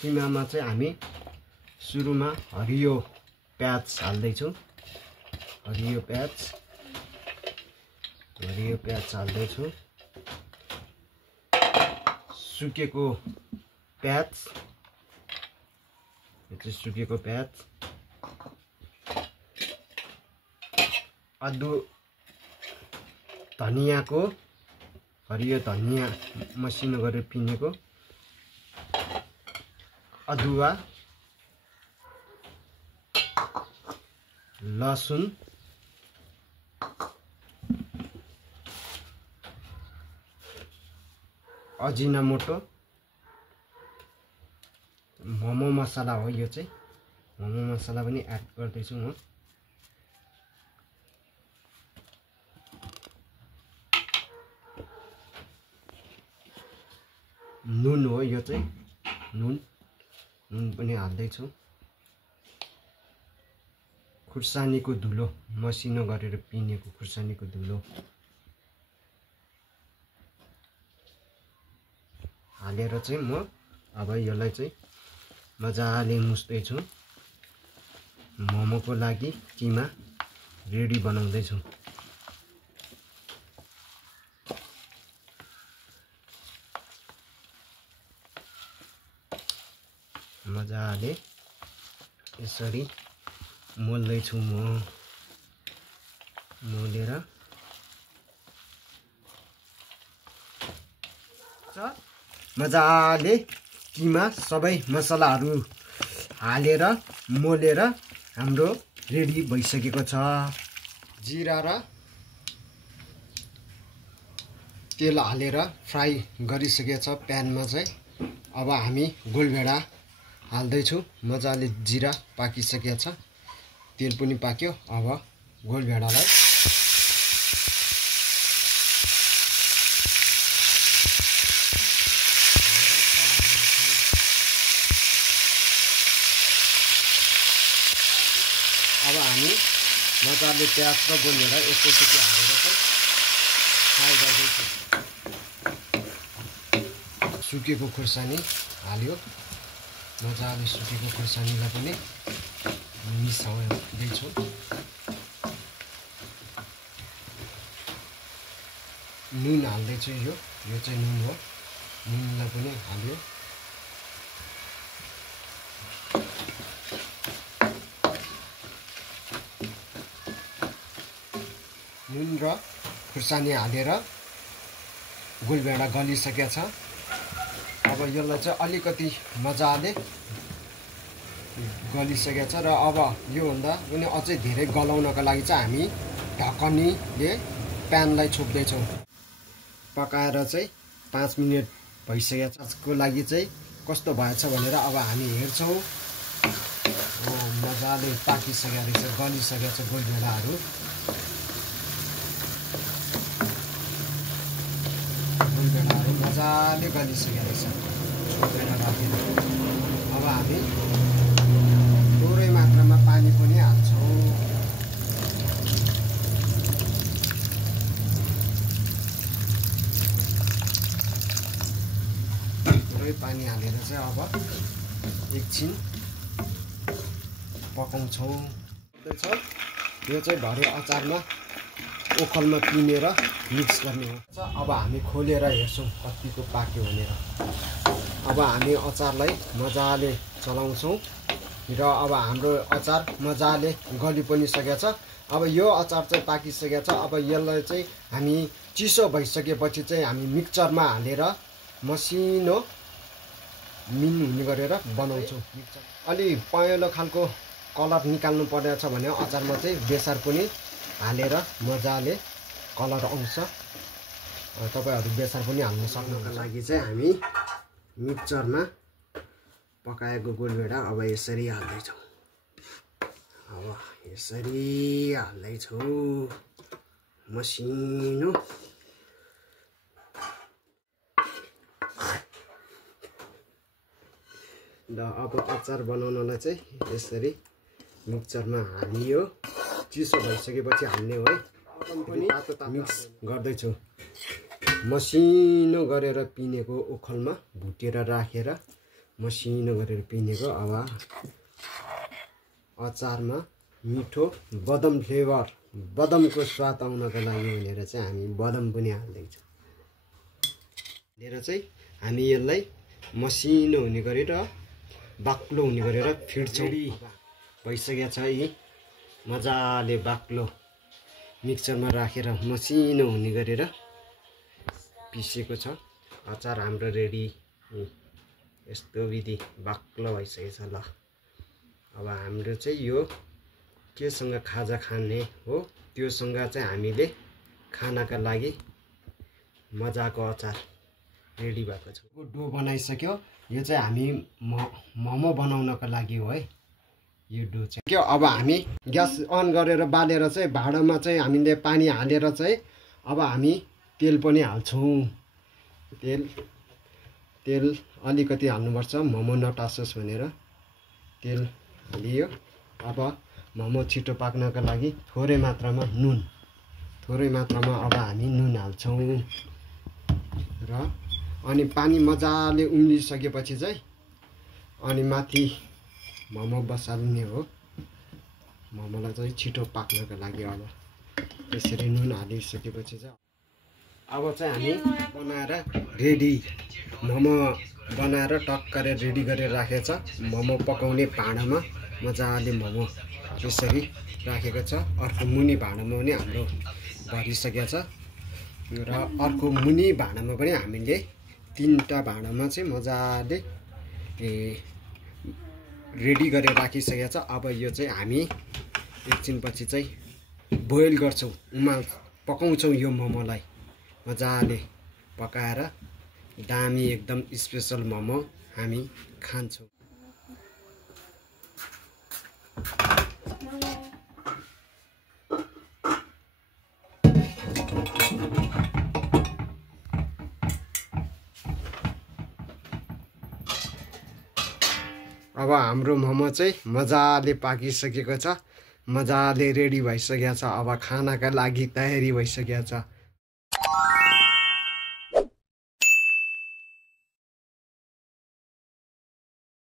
किमामा चाहिँ हामी सुरुमा हरियो प्याज हाल्दैछौँ। हरियो प्याज हाल्दैछु। सुकेको प्याज, यो चाहिँ सुकेको प्याज। धनियाको हरियो धनिया मसिनो गरेर पिनेको। अदुवा, लसुन, अजिनामोटो, मोमो मसाला हो यो चाहिँ। मोमो मसाला पनि एड गर्दैछु म। नुन हो यो चाहिँ, नुन पनि हाल्दैछु। खुर्सानीको धुलो, मसिनो गरेर पिनेको खुर्सानीको धुलो हालेर चाहिँ म अब यसलाई चाहिँ मजाले मुस्दैछु। मोमोको लागि किमा रेडी बनाउँदैछु। मजाले यसरी मोल्दैछु म। मोलेर मजाले किमा सबै मसलाहरू हालेर मोलेर हाम्रो रेडी भइसकेको छ। जिरा र तेल हालेर फ्राई गरिसकेको छ प्यानमा चाहिँ। अब हामी गोलभेडा हाल्दैछु। मजाले जिरा पाकिसकेको छ, तेल पनि पाक्यो। अब गोलभेडालाई अब हामी मजाले प्याज र गोलभेडा एकैचोटि हालेर चाहिँ फ्राई गर्दैछु। सुकेको खुर्सानी हाल्यो। मजाले सुकेको खुर्सानीलाई पनि मिसाउँदैछु। नुन हाल्दैछु। यो चाहिँ नुन हो। नुनलाई पनि हाल्यो। नुन र खुर्सानी हालेर गोलभेडा गलिसकेको छ। अब यसलाई चाहिँ अलिकति मजाले गलिसकेको छ र अब योभन्दा पनि अझै धेरै गलाउनको लागि चाहिँ हामी ढकनीले प्यानलाई छोप्दैछौँ। पकाएर चाहिँ 5 मिनट भइसकेको छ। यसको लागि चाहिँ कस्तो भएछ भनेर अब हामी हेर्छौँ। मजाले पाकिसकेको रहेछ, गलिसकेको छ गोलभेडाहरू। गोलभेडाहरू मजाले गलिसकेको रहेछ छोपेर राखेर। अब हामी थोरै मात्रामा पानी पनि हाल्छौँ। थोरै पानी हालेर चाहिँ अब एकछिन पकाउँछौँ। यो चाहिँ भरे अचारमा ओखलमा पिनेर मिक्स गर्ने हो। अब हामी खोलेर हेर्छौँ कतिको पाक्यो भनेर। अब हामी अचारलाई मजाले चलाउँछौँ र अब हाम्रो अचार मजाले गली पनि सकेको छ। अब यो अचार चाहिँ पाकिसकेको छ। अब यसलाई चाहिँ हामी चिसो भइसकेपछि चाहिँ हामी मिक्सचरमा हालेर मसिनो मिन हुने गरेर बनाउँछौँ। अलि पहेँलो खालको कलर निकाल्नु पर्नेछ भने अचारमा चाहिँ बेसार पनि हालेर मजाले कलर आउँछ। तपाईहरु बेसार पनि हाल्न सक्नुको लागि चाहिँ हामी मिक्सचरमा पकाएको गोलभेडा अब यसरी हाल्दैछौँ। अब यसरी हाल्दैछौँ मसिनो। अब अचार बनाउनलाई चाहिँ यसरी मिक्सचरमा हालियो। चिसो भइसकेपछि हाल्ने हो है। पनि मिक्स गर्दैछु। मसिनो गरेर पिनेको ओखलमा भुटेर राखेर मसिनो गरेर पिनेको। अब अचारमा मिठो बदाम फ्लेभर, बदामको स्वाद आउनको लागि भनेर चाहिँ हामी बदाम पनि हाल्दैछौँ। लिएर चाहिँ हामी यसलाई मसिनो हुने गरेर बाक्लो हुने गरेर फिट्छौँ। भइसकेको छ यी मजाले बाक्लो मिक्सरमा राखेर मसिनो हुने गरेर पिसेको छ। अचार हाम्रो रेडी। यस्तो विधि बाक्लो भइसकेको छ। ल अब हाम्रो चाहिँ यो केसँग खाजा खाने हो त्योसँग चाहिँ हामीले खानाका लागि मजाको अचार रेडी भएको छ। डो बनाइसक्यो। यो चाहिँ हामी मोमो बनाउनको लागि हो है यो डो चाहिँ। के अब हामी ग्यास अन गरेर बालेर चाहिँ भाँडामा चाहिँ हामीले पानी हालेर चाहिँ अब हामी तेल पनि हाल्छौँ। तेल अलिकति हाल्नुपर्छ मोमो नटासोस् भनेर तेल हालियो। अब मोमो छिटो पाक्नको लागि थोरै मात्रामा नुन, थोरै मात्रामा अब हामी नुन हाल्छौँ र अनि पानी मजाले उम्लिसकेपछि चाहिँ अनि माथि मोमो बसाल्ने हो। मोमोलाई चाहिँ छिटो पाक्नको लागि अब त्यसरी नुन हालिसकेपछि चाहिँ अब चाहिँ हामी बनाएर रेडी मोमो बनाएर टक्कर रेडी गरेर राखेको छ। मोमो पकाउने भाँडामा मजाले मोमो त्यसरी राखेको छ। अर्को मुनि भाँडामा पनि हाम्रो भरिसकेको छ र अर्को मुनि भाँडामा पनि हामीले 3टा भाँडामा चाहिँ मजाले रेडी गरेर राखिसकेको छ। अब यो चाहिँ हामी एकछिनपछि चाहिँ बोइल गर्छौँ, पकाउँछौँ। यो मोमोलाई मजाले पकाएर दामी एकदम स्पेसल मोमो हामी खान्छौँ। अब हाम्रो मोमो चाहिँ मजाले पाकिसकेको छ, मजाले रेडी भइसकेको छ। अब खानाका लागि तयारी भइसकेको छ।